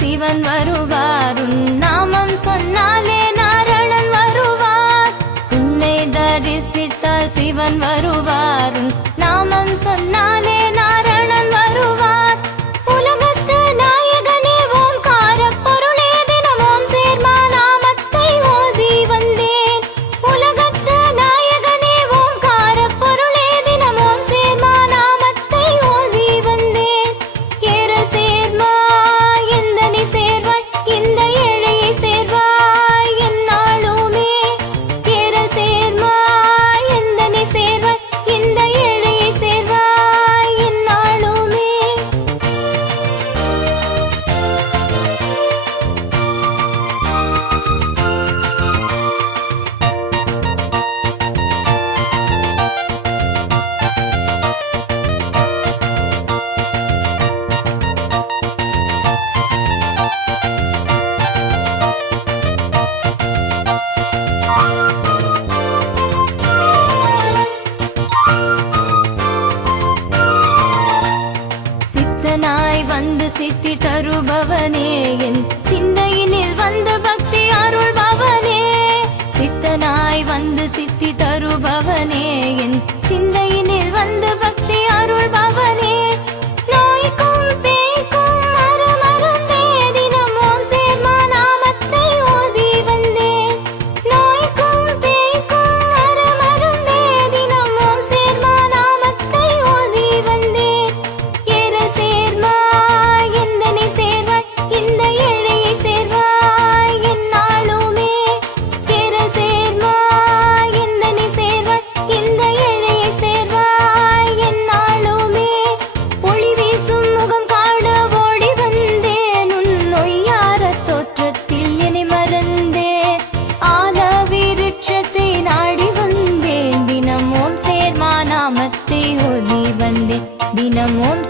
சிவன் வருவார். உன் நாமம் சொன்னாலே நாரணன் வருவார். உன்னை தரிசித்தால் சிவன் வருவார். உன் நாமம் சொன்னாலே நாரணன் வருவார். உலகத்து நாயகனே ஓம்கார பொருளே தினமும் சேர்மா நாமத்தை ஓதி வந்தேன். உலகத்து நாயகனே ஓம்கார பொருளே தினமும் சேர்மா நாமத்தை ஓதி வந்தேன். ஏறல் சேர்மா எந்தனை சேர்வாய், இந்த ஏழையை சேர்வாய் எந்நாளுமே. ஏறல் சேர்மா எந்தனை சேர்வாய், இந்த ஏழையை சேர்வாய் எந்நாளுமே. சித்தனாய் வந்து சித்தி தருபவனே, என் சிந்தையினில் வந்து பக்தி அருள்பவனே. சித்தனாய் வந்து சித்தி தருபவனே, என் சிந்தையினில் வந்து பக்தி அருள்பவனே. நோய்க்கும் பேய்க்கும் மரமருந்தே தினமும் சேர்மா நாமத்தை ஓதி வந்தேன். நோய்க்கும் பேய்க்கும் மரமருந்தே தினமும் சேர்மா நாமத்தை ஓதி வந்தேன். ஏறல் சேர்மா எந்தனை சேர்வாய், இந்த ஏழையை சேர்வாய் எந்நாளுமே. ஏறல் சேர்மா எந்தனை சேர்வாய், இந்த ஏழையை சேர்வாய் எந்நாளுமே. ஒளி வீசும் முகம் காண ஓடி வந்தேன். உன் நொய்யார தோற்றத்தில் என்னை மறந்தேன். ஆல விருட்சத்தை நாடி வந்தேன். தினமும் சேர்மா நாமத்தை ஓதி வந்தேன். தினமும்